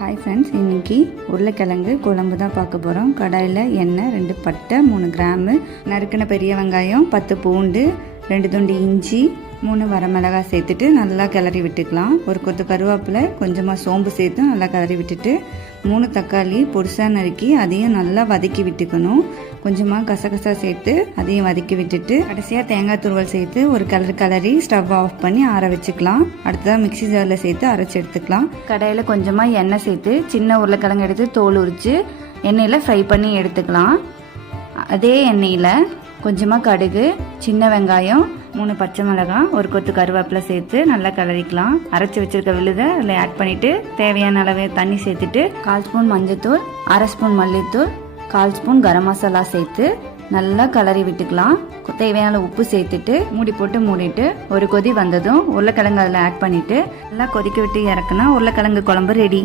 Hi friends, இன்றைக்கி உருளைக்கிழங்கு குழம்பு தான் பார்க்க போகிறோம். கடாயில் எண்ணெய், 2 பட்டை, 3 கிராம்பு, நறுக்கின பெரிய வெங்காயம், 10 பூண்டு, 2 துண்டு இஞ்சி, 3 வரமிளகாய் சேர்த்துட்டு நல்லா கிளறி விட்டுக்கலாம். ஒரு கொத்து கருவேப்பிலை, கொஞ்சமாக சோம்பு சேர்த்து நல்லா கிளறி விட்டுட்டு 3 தக்காளி பொடிசாக நறுக்கி அதையும் நல்லா வதக்கி விட்டுக்கணும். கொஞ்சமாக கசகசா சேர்த்து அதையும் வதக்கி விட்டுட்டு கடைசியாக தேங்காய் துருவல் சேர்த்து ஒரு கிளறி ஸ்டவ் ஆஃப் பண்ணி ஆற வச்சுக்கலாம். அடுத்ததாக மிக்சி ஜாரில் சேர்த்து அரைச்சி எடுத்துக்கலாம். கடாயில் கொஞ்சமாக எண்ணெய் சேர்த்து சின்ன உருளைக்கிழங்கு எடுத்து தோல் உரித்து எண்ணெயில் ஃப்ரை பண்ணி எடுத்துக்கலாம். அதே எண்ணெயில் கொஞ்சமாக கடுகு, சின்ன வெங்காயம், 3 பச்சை மிளகாய், ஒரு கொத்து கருவேப்பிலை சேர்த்து நல்லா கிளறிக்கலாம். அரைச்சி வச்சிருக்க விழுதை அதில் ஆட் பண்ணிவிட்டு தேவையான அளவு தண்ணி சேர்த்துட்டு 1/4 ஸ்பூன் மஞ்சத்தூள், 1/2 ஸ்பூன் மல்லித்தூள், 1/4 ஸ்பூன் கரம் மசாலா சேர்த்து நல்லா கிளறி விட்டுக்கலாம். தேவையான உப்பு சேர்த்துட்டு மூடி போட்டு மூடிட்டு ஒரு கொதி வந்ததும் உருளைக்கிழங்கு அதில் ஆட் பண்ணிவிட்டு நல்லா கொதிக்க விட்டு இறக்குனா உருளைக்கிழங்கு குழம்பு ரெடி.